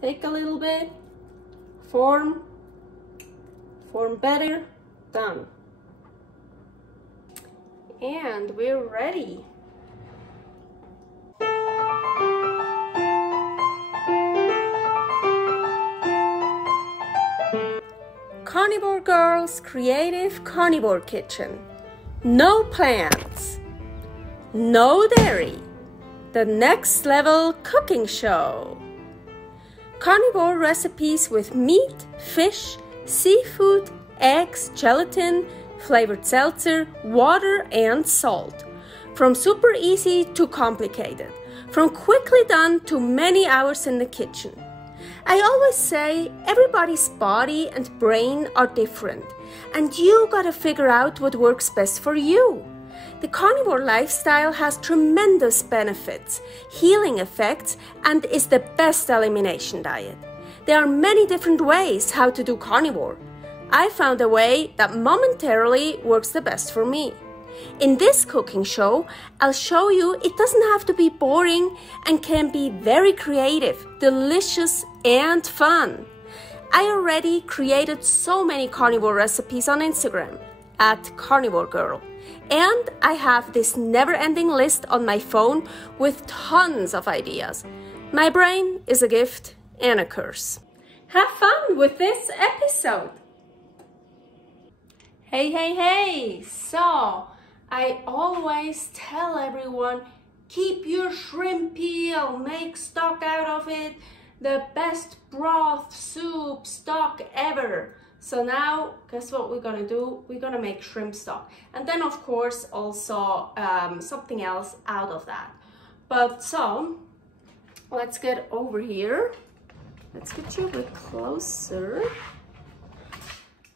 take a little bit, form better, done. And we're ready. Carnivore Girl's Creative Carnivore Kitchen. No plants, no dairy, the next level cooking show. Carnivore recipes with meat, fish, seafood, eggs, gelatin, flavored seltzer, water and salt. From super easy to complicated, from quickly done to many hours in the kitchen. I always say everybody's body and brain are different, and you gotta figure out what works best for you. The carnivore lifestyle has tremendous benefits, healing effects, and is the best elimination diet. There are many different ways how to do carnivore. I found a way that momentarily works the best for me. In this cooking show, I'll show you it doesn't have to be boring and can be very creative, delicious, and fun. I already created so many carnivore recipes on Instagram at karnivorgirl, and I have this never-ending list on my phone with tons of ideas. My brain is a gift and a curse. Have fun with this episode. Hey, so I always tell everyone, keep your shrimp peel, make stock out of it, the best broth, soup, stock ever. So now, guess what we're gonna do? We're gonna make shrimp stock. And then of course also something else out of that. But so, let's get over here. Let's get you a bit closer.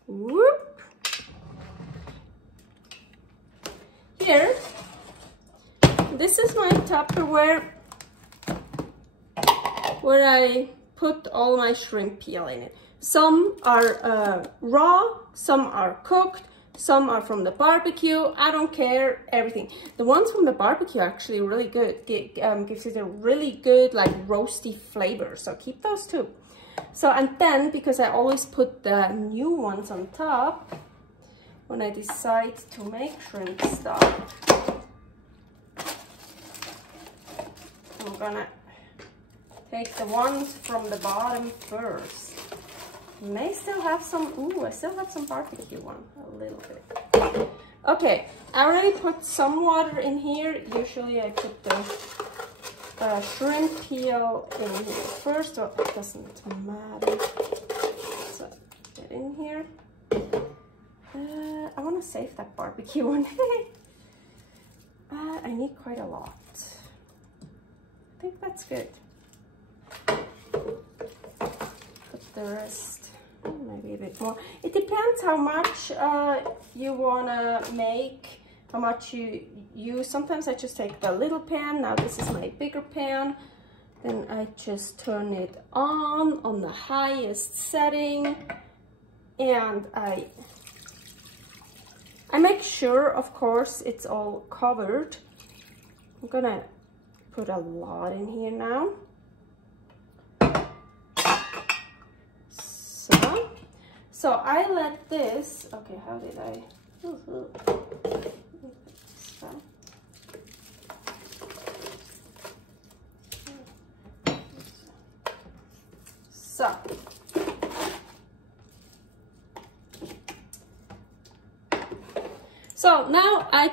Whoop. Here, this is my Tupperware where I put all my shrimp peel in it. Some are raw, some are cooked, some are from the barbecue. I don't care, everything. The ones from the barbecue are actually really good. Gives it a really good like roasty flavor. So keep those too. So, and then because I always put the new ones on top, when I decide to make shrimp stock, I'm gonna take the ones from the bottom first. May still have some, ooh, I still have some barbecue one, a little bit. Okay, I already put some water in here. Usually I put the shrimp peel in here first, or it doesn't matter. So, get in here. I want to save that barbecue one. I need quite a lot. I think that's good. Put the rest, maybe a bit more. It depends how much you want to make, how much you use. Sometimes I just take the little pan. Now this is my bigger pan. Then I just turn it on the highest setting, and I make sure, of course, it's all covered. I'm gonna put a lot in here now. So I let this, okay, how did I? So now I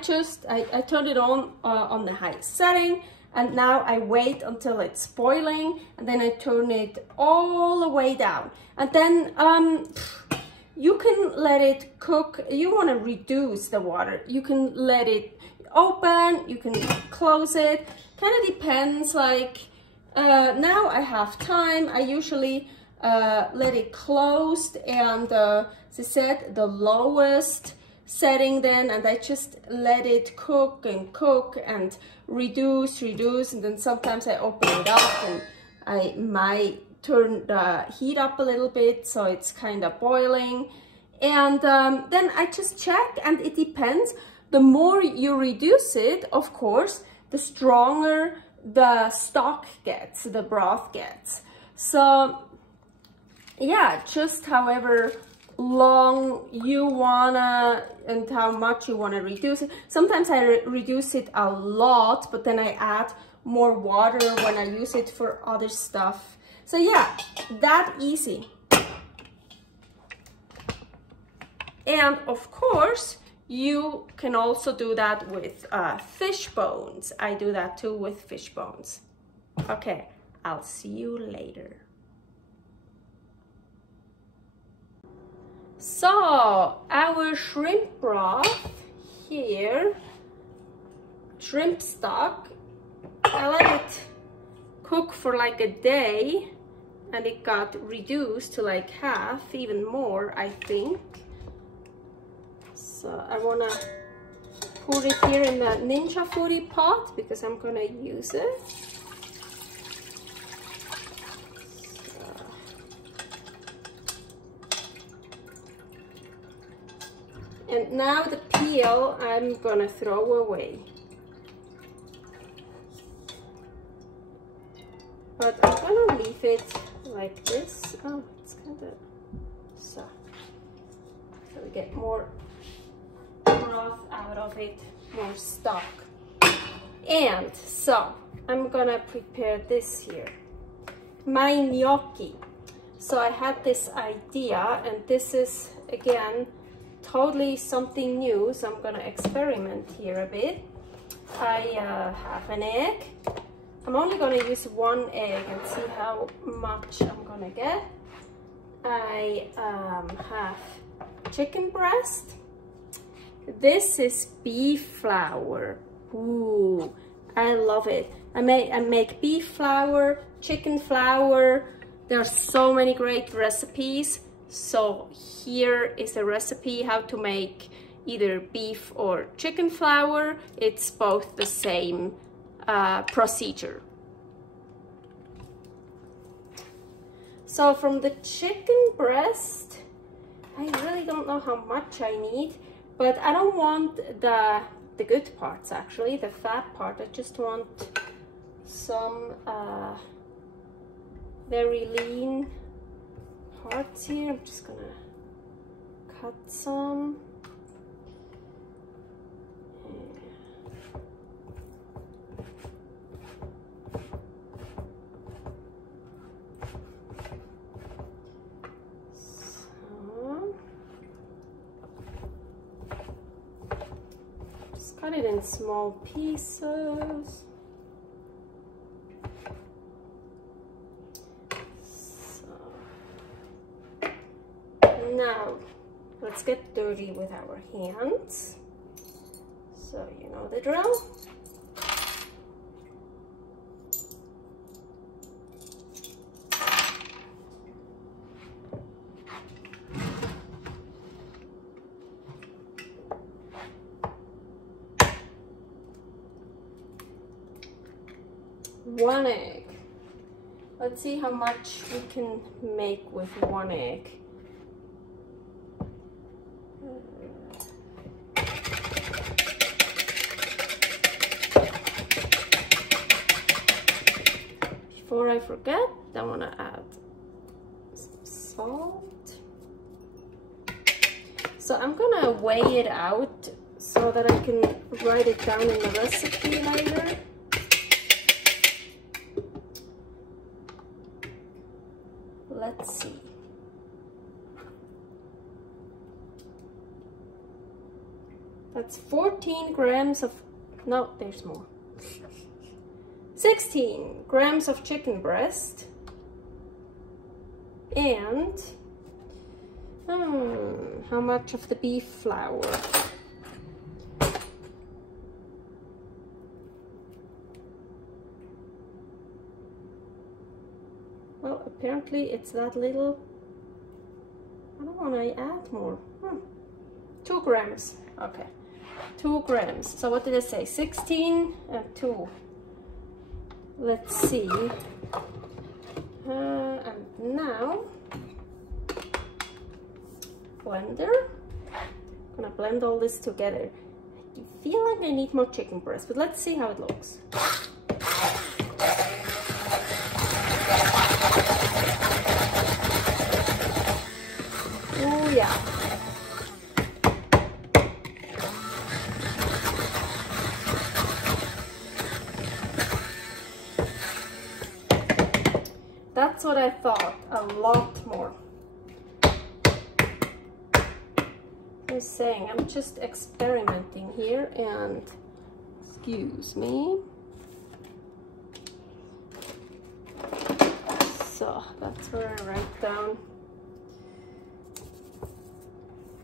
turned it on the highest setting, and now I wait until it's boiling, and then I turn it all the way down. And then you can let it cook. You want to reduce the water. You can let it open, you can close it. Kind of depends, like now I have time. I usually let it closed, and as I said, the lowest setting then, and I just let it cook and reduce, and then sometimes I open it up and I might turn the heat up a little bit so it's kind of boiling, and then I just check, and it depends. The more you reduce it, of course, the stronger the stock gets, the broth gets. So yeah, just however long you wanna and how much you wanna reduce it. Sometimes I reduce it a lot, but then I add more water when I use it for other stuff. So yeah, that easy. And of course, you can also do that with fish bones. I do that too with fish bones. Okay, I'll see you later. So, our shrimp broth here, shrimp stock, I let it cook for like a day and it got reduced to like half, even more, I think. So I wanna put it here in the Ninja Foodi pot because I'm gonna use it. And now the peel I'm gonna throw away. But I'm gonna leave it like this. Oh, it's kind of so we get more broth out of it, more stock. And so I'm gonna prepare this here, my gnocchi. So I had this idea, and this is again totally something new, so I'm gonna experiment here a bit. I have an egg. I'm only gonna use one egg and see how much I'm gonna get. I have chicken breast. This is beef flour. Ooh, I love it. I make beef flour, chicken flour. There are so many great recipes. So here is a recipe how to make either beef or chicken flour. It's both the same procedure. So from the chicken breast, I really don't know how much I need, but I don't want the good parts actually, the fat part. I just want some very lean parts here. I'm just gonna cut some. Just cut it in small pieces. Now, let's get dirty with our hands. So, you know the drill. One egg. Let's see how much we can make with one egg. Before I forget, I want to add some salt. So I'm gonna weigh it out so that I can write it down in the recipe later. Let's see. That's 14 grams of, no, there's more. 16 grams of chicken breast and how much of the beef flour? Well, apparently it's that little. I don't want to add more. 2 grams. Okay, 2 grams. So what did I say? 16 and 2. Let's see. And now, blender. I'm gonna blend all this together. I feel like I need more chicken breast, but let's see how it looks. yeah. That's what I thought, a lot more. I'm saying, I'm just experimenting here, and excuse me. So that's where I write down.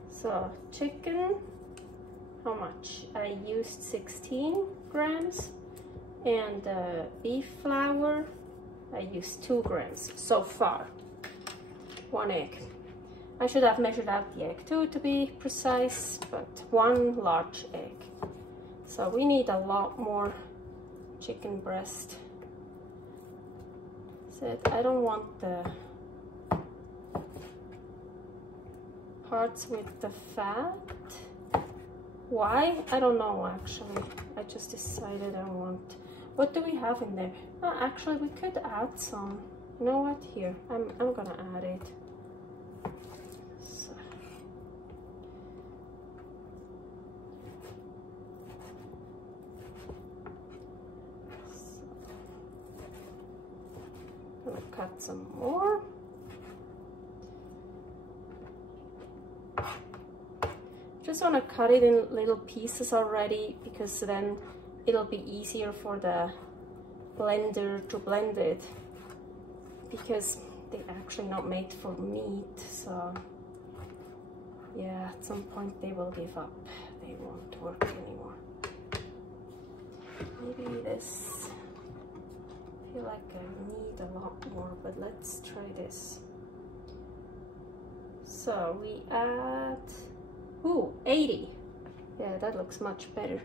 So chicken, how much? I used 16 grams, and beef flour, I used 2 grams so far. 1 egg. I should have measured out the egg too, to be precise, but 1 large egg. So we need a lot more chicken breast. Said I don't want the parts with the fat. Why? I don't know actually. I just decided I want. What do we have in there? Oh, actually, we could add some. You know what? Here, I'm gonna add it. So. Gonna cut some more. Just want to cut it in little pieces already, because then it'll be easier for the blender to blend it, because they're actually not made for meat. So yeah, at some point they will give up. They won't work anymore. Maybe this, I feel like I need a lot more, but let's try this. So we add, ooh, 80. Yeah, that looks much better.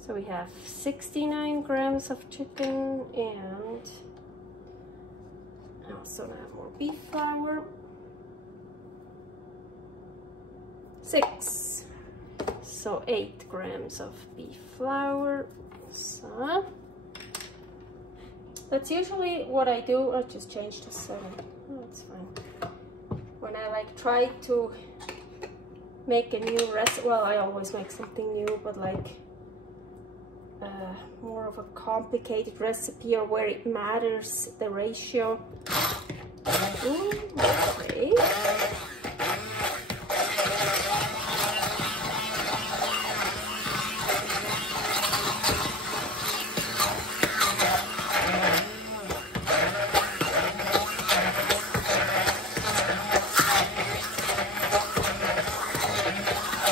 So we have 69 grams of chicken, and I also have more beef flour. 6. So 8 grams of beef flour. So that's usually what I do. I'll just change to 7. Oh, that's fine. When I like try to make a new recipe, well, I always make something new, but like more of a complicated recipe, or where it matters the ratio. Okay.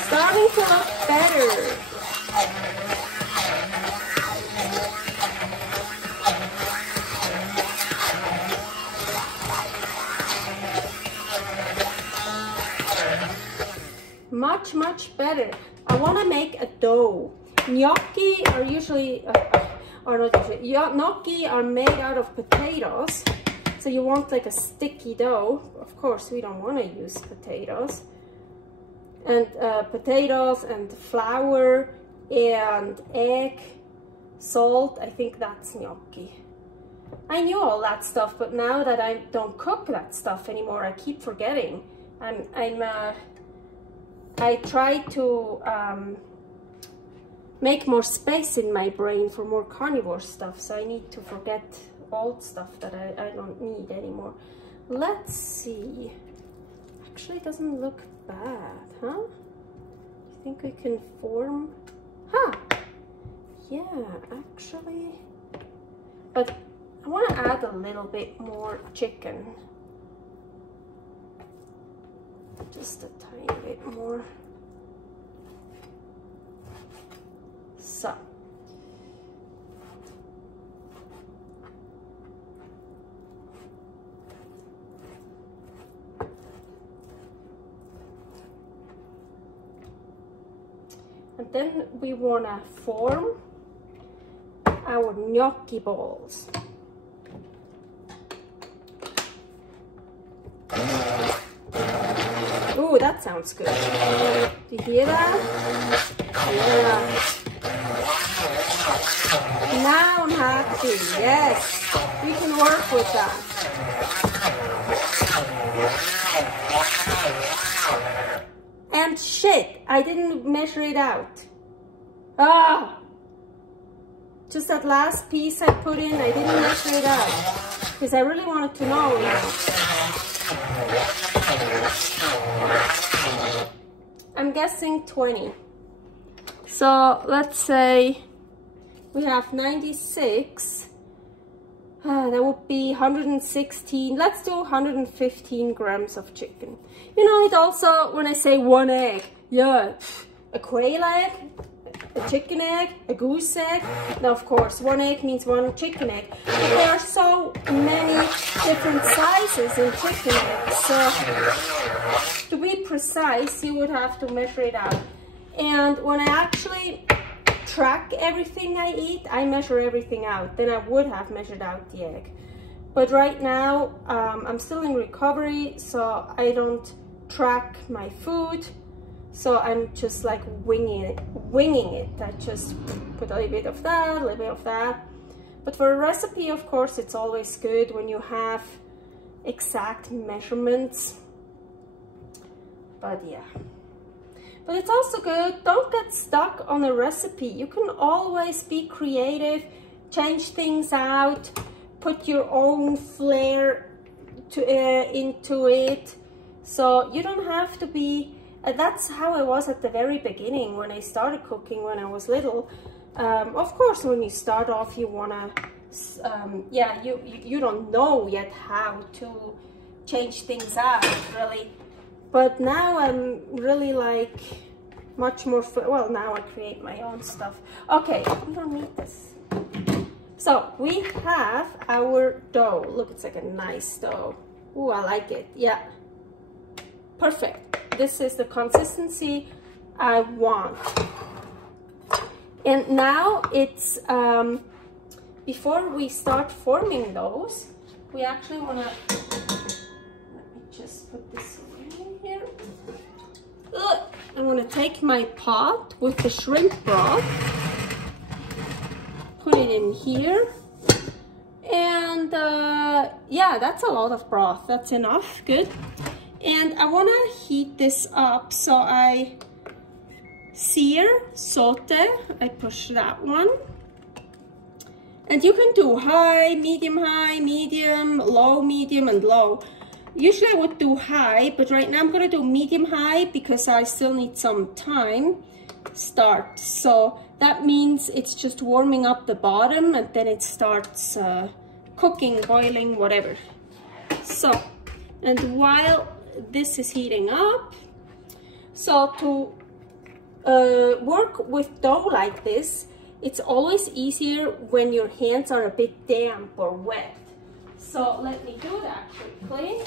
Starting to look better. Much better. I want to make a dough. Gnocchi are usually, gnocchi are made out of potatoes. So you want like a sticky dough. Of course, we don't want to use potatoes. And potatoes and flour and egg, salt. I think that's gnocchi. I knew all that stuff, but now that I don't cook that stuff anymore, I keep forgetting. I try to make more space in my brain for more carnivore stuff, so I need to forget old stuff that I don't need anymore. Let's see. Actually, it doesn't look bad, huh? I think we can form. Huh? Yeah, actually. But I want to add a little bit more chicken. Just a tiny bit more. So. And then we want to form our gnocchi balls. Ooh, that sounds good. Do you hear that? Yeah. Now I'm happy. Yes, we can work with that. And shit, I didn't measure it out. Ah! Just that last piece I put in, I didn't measure it out. Because I really wanted to know now. I'm guessing 20. So let's say we have 96. That would be 116. Let's do 115 grams of chicken. You know, it also, when I say one egg, yeah, a quail egg, a chicken egg, a goose egg. Now, of course, one egg means one chicken egg. But there are so many different sizes in chicken eggs. So, to be precise, you would have to measure it out. And when I actually track everything I eat, I measure everything out. Then I would have measured out the egg. But right now, I'm still in recovery, so I don't track my food. So I'm just like winging it. I just put a little bit of that, a little bit of that. But for a recipe, of course, it's always good when you have exact measurements. But yeah. But it's also good, don't get stuck on a recipe. You can always be creative, change things out, put your own flair into it. So you don't have to be, that's how I was at the very beginning when I started cooking when I was little. Of course, when you start off, you wanna, yeah, you don't know yet how to change things out, really. But now I'm really like much more, well, now I create my own stuff. Okay, we don't need this. So we have our dough. Look, it's like a nice dough. Ooh, I like it, yeah. Perfect. This is the consistency I want. And now it's, before we start forming those, we actually wanna, let me just put this in here. I'm gonna take my pot with the shrimp broth, put it in here, and yeah, that's a lot of broth. That's enough, good. And I wanna heat this up, so I sear, saute, I push that one. And you can do high, medium, low, medium, and low. Usually I would do high, but right now I'm gonna do medium high because I still need some time start. So that means it's just warming up the bottom and then it starts cooking, boiling, whatever. So, and while this is heating up, so to work with dough like this, it's always easier when your hands are a bit damp or wet. So let me do that quickly.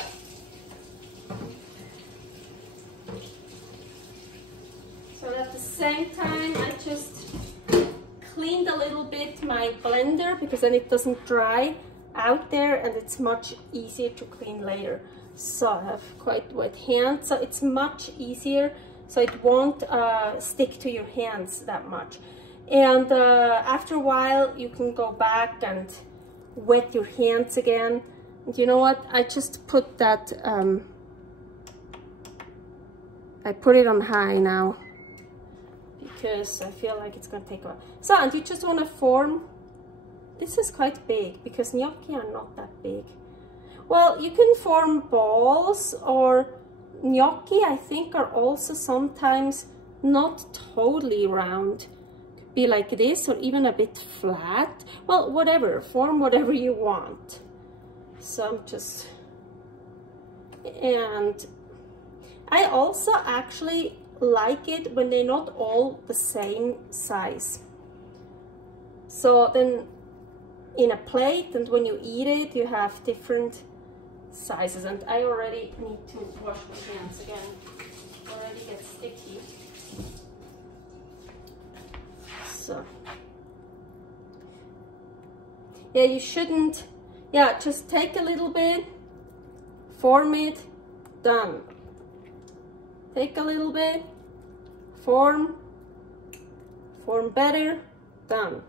So at the same time, I just cleaned a little bit my blender because then it doesn't dry out there and it's much easier to clean later. So I have quite wet hands, so it's much easier, so it won't stick to your hands that much. And after a while, you can go back and wet your hands again. And you know what? I just put that, I put it on high now because I feel like it's gonna take a while. So, and you just wanna form, this is quite big because gnocchi are not that big. Well, you can form balls, or gnocchi I think are also sometimes not totally round. Could be like this or even a bit flat. Well, whatever, form whatever you want. So I'm just, and I also actually like it when they're not all the same size. So then in a plate, and when you eat it, you have different sizes. And I already need to wash my hands again. It already gets sticky. So yeah, you shouldn't, yeah, just take a little bit, form it, done. Take a little bit, form better, done.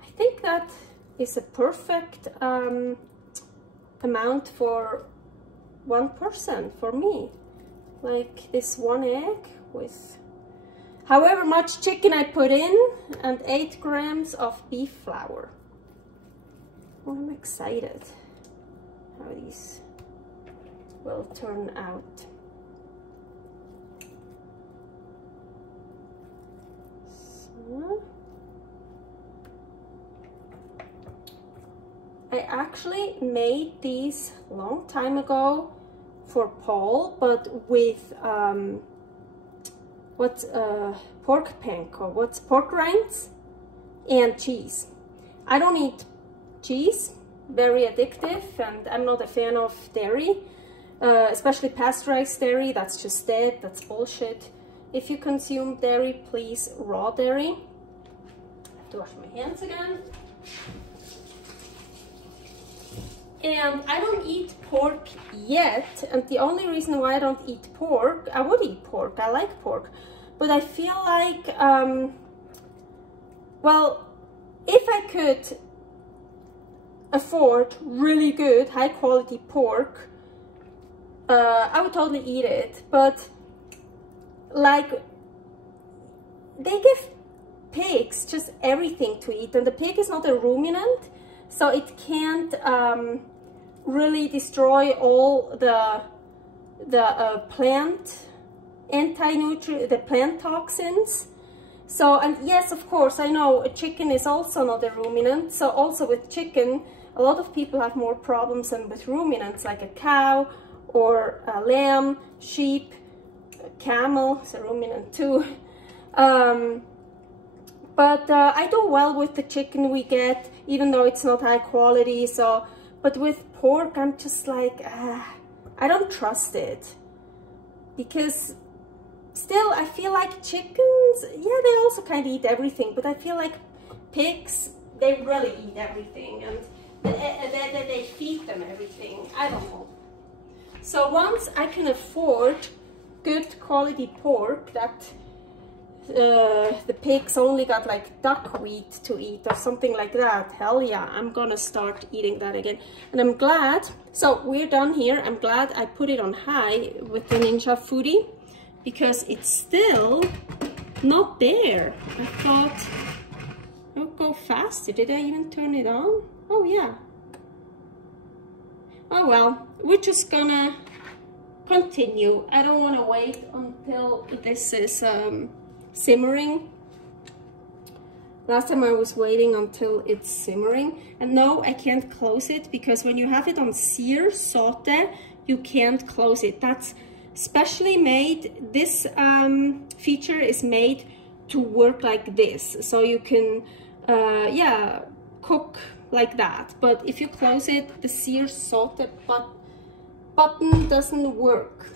I think that is a perfect amount for one person, for me. Like this one egg with however much chicken I put in and 8 grams of beef flour. Oh, I'm excited how these will turn out. So, I actually made these a long time ago for Paul, but with pork panko, pork rinds and cheese. I don't eat cheese, very addictive, and I'm not a fan of dairy, especially pasteurized dairy. That's just dead, that's bullshit. If you consume dairy, please raw dairy. I have to wash my hands again. And I don't eat pork yet, and the only reason why I don't eat pork, I would eat pork, I like pork, but I feel like, well, if I could afford really good, high quality pork, I would totally eat it, but like, they give pigs just everything to eat, and the pig is not a ruminant, so it can't really destroy all the plant the plant toxins. So, and yes, of course, I know a chicken is also not a ruminant, so also with chicken, a lot of people have more problems than with ruminants, like a cow or a lamb, sheep, a camel is a ruminant too. But I do well with the chicken we get, even though it's not high quality. So, but with pork, I'm just like, I don't trust it, because still I feel like chickens, yeah, they also kind of eat everything, but I feel like pigs, they really eat everything, and they feed them everything. I don't know. So once I can afford good quality pork that the pigs only got like duckweed to eat or something like that, hell yeah, I'm gonna start eating that again. And I'm glad, so we're done here. I'm glad I put it on high with the Ninja Foodi, because it's still not there. I thought it would go faster. Did I even turn it on? Oh yeah. Oh well, we're just gonna continue. I don't want to wait until this is simmering. Last time I was waiting until it's simmering, and no, I can't close it, because when you have it on sear saute, you can't close it. That's specially made. This feature is made to work like this, so you can yeah, cook like that. But if you close it, the sear saute button doesn't work.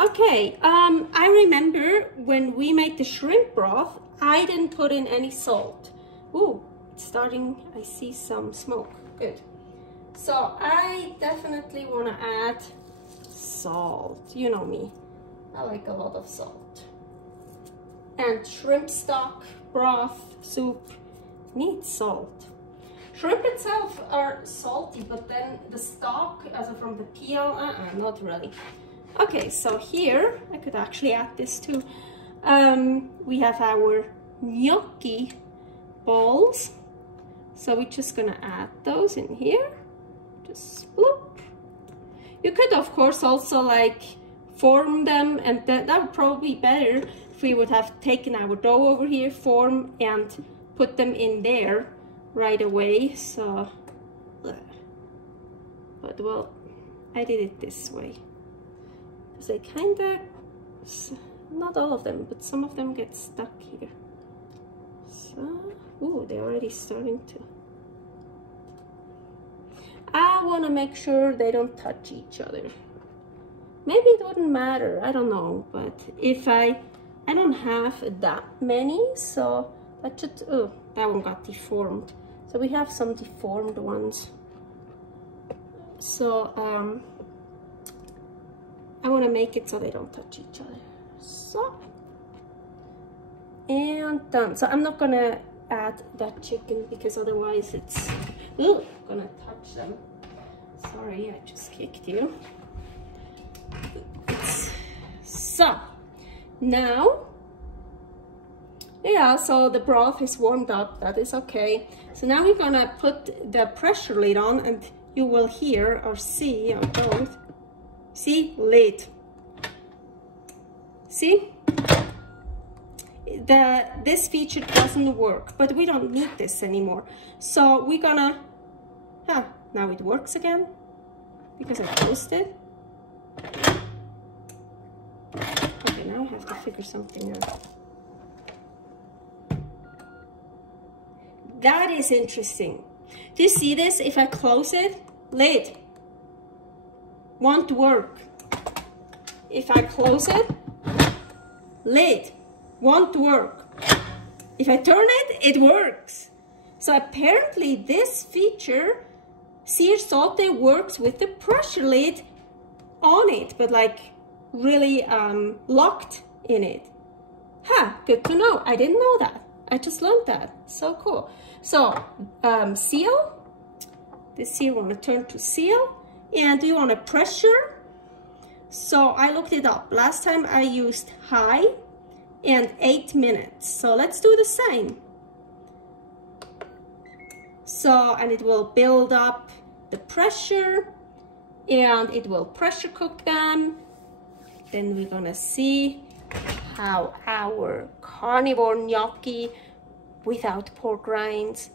Okay, I remember when we made the shrimp broth, I didn't put in any salt. Ooh, it's starting, I see some smoke, good. So I definitely want to add salt. You know me, I like a lot of salt. And shrimp stock, broth, soup needs salt. Shrimp itself are salty, but then the stock, as from the peel, not really. Okay, so here, I could actually add this too. We have our gnocchi balls. So we're just gonna add those in here. Just bloop. You could, of course, also like form them, and that would probably be better if we would have taken our dough over here, form, and put them in there right away. So, but well, I did it this way. They kind of, not all of them, but some of them get stuck here. So, ooh, they're already starting to. I want to make sure they don't touch each other. Maybe it wouldn't matter, I don't know, but if I don't have that many, so that should, oh, that one got deformed. So we have some deformed ones. So, I want to make it so they don't touch each other. So, and done. So I'm not gonna add that chicken, because otherwise it's gonna touch them. Sorry, I just kicked you. So, now, yeah, so the broth is warmed up, that is okay. So now we're gonna put the pressure lid on, and you will hear or see, or both, see, lid. See? This feature doesn't work, but we don't need this anymore. So we're gonna, now it works again, because I closed it. Okay, now I have to figure something out. That is interesting. Do you see this? If I close it, lid won't work. If I close it, lid won't work. If I turn it, it works. So apparently this feature, Sear Sauté, works with the pressure lid on it, but like really locked in it. Good to know. I didn't know that. I just learned that. So cool. So seal. This here want to turn to seal, and you want to pressure. So I looked it up. Last time I used high and 8 minutes. So let's do the same. So, and it will build up the pressure, and it will pressure cook them. Then we're gonna see how our carnivore gnocchi without pork rinds,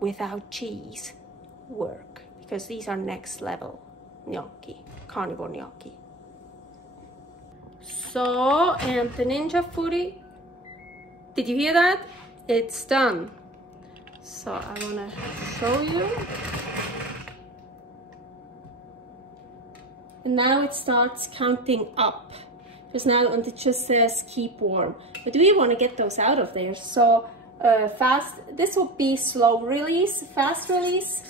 without cheese work, because these are next level gnocchi, carnivore gnocchi. So, and the Ninja Foodi, did you hear that? It's done. So I want to show you. And now it starts counting up, because now it just says keep warm. But we want to get those out of there. So fast, this will be slow release, fast release.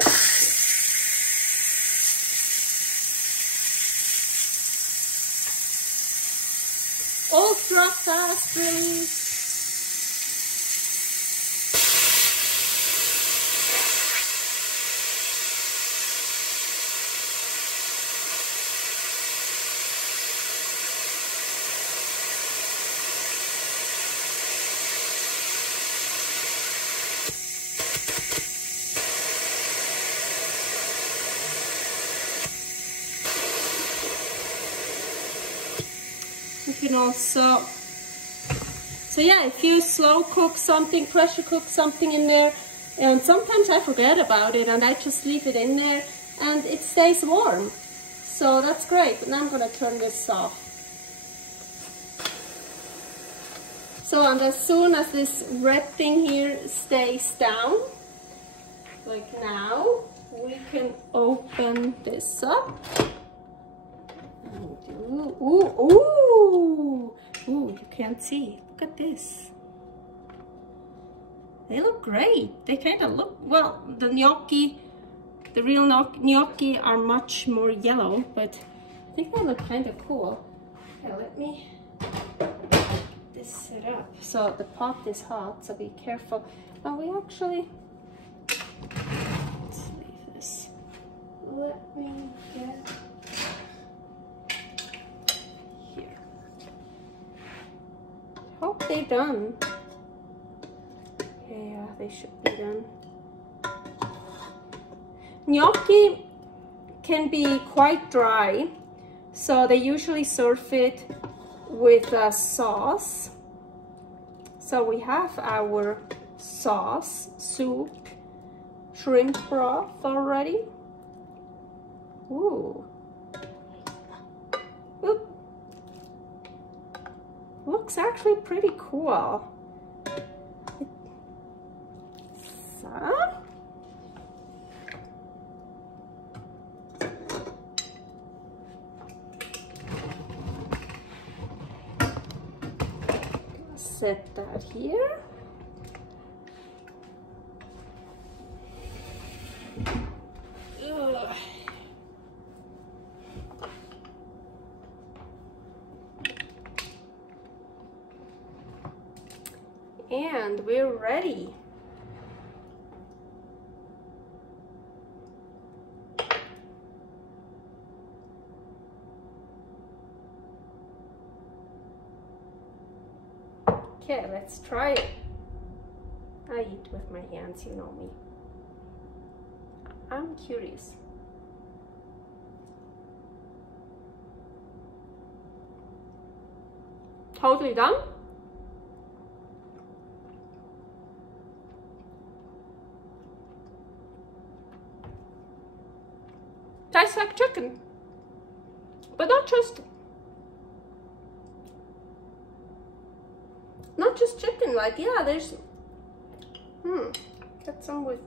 Ultra fast release. You can also, so yeah, if you slow cook something, pressure cook something in there, and sometimes I forget about it and I just leave it in there and it stays warm. So that's great. But now I'm gonna turn this off. So, and as soon as this red thing here stays down, like now, we can open this up. Ooh, you can't see. Look at this. They look great. They kind of look, well, the gnocchi, the real gnocchi are much more yellow, but I think they look kind of cool. Okay, let me get this set up. So the pot is hot, so be careful. Oh, we actually, let's leave this. Let me get here. Hope they're done. Yeah, they should be done. Gnocchi can be quite dry, so they usually serve it with a sauce. So we have our sauce, soup, shrimp broth already. Ooh. Oop. Looks actually pretty cool. So, set that here. Ugh. And we're ready. Okay, let's try it. I eat with my hands, you know me. I'm curious. Totally done. Tastes like chicken, but not just chicken. Like, yeah, there's get some with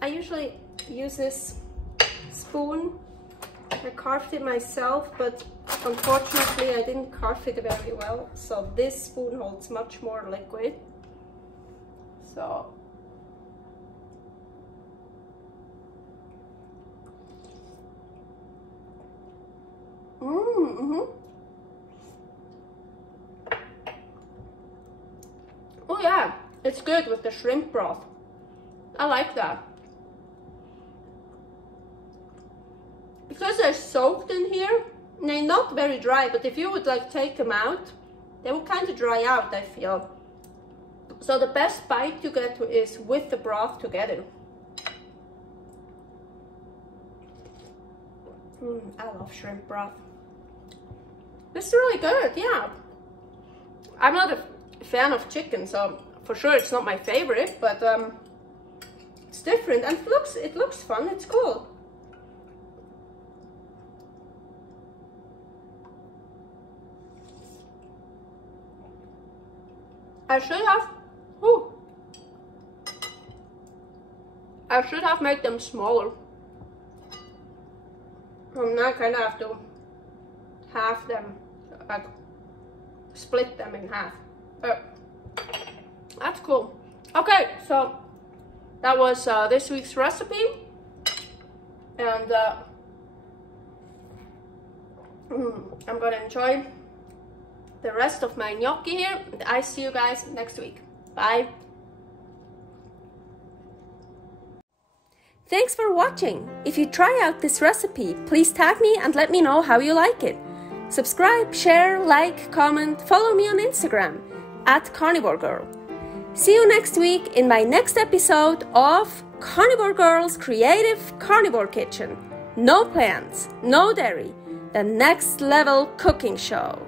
I usually use this spoon. I carved it myself, but unfortunately I didn't carve it very well, so this spoon holds much more liquid. So oh yeah, it's good with the shrimp broth. I like that. Because they're soaked in here, and they're not very dry, but if you would like take them out, they will kind of dry out, I feel. So the best bite you get is with the broth together. I love shrimp broth. This is really good, yeah. I'm not a fan of chicken, so for sure it's not my favorite, but it's different and it looks fun. It's cool. I should have made them smaller. Now I kind of have to half them, like split them in half. That's cool. Okay, so that was this week's recipe, and I'm gonna enjoy the rest of my gnocchi here, and I see you guys next week. Bye. Thanks for watching. If you try out this recipe, please tag me and let me know how you like it. Subscribe, share, like, comment, follow me on Instagram @karnivorgirl. See you next week in my next episode of Carnivore Girl's Creative Carnivore Kitchen. No plants, no dairy, the next level cooking show.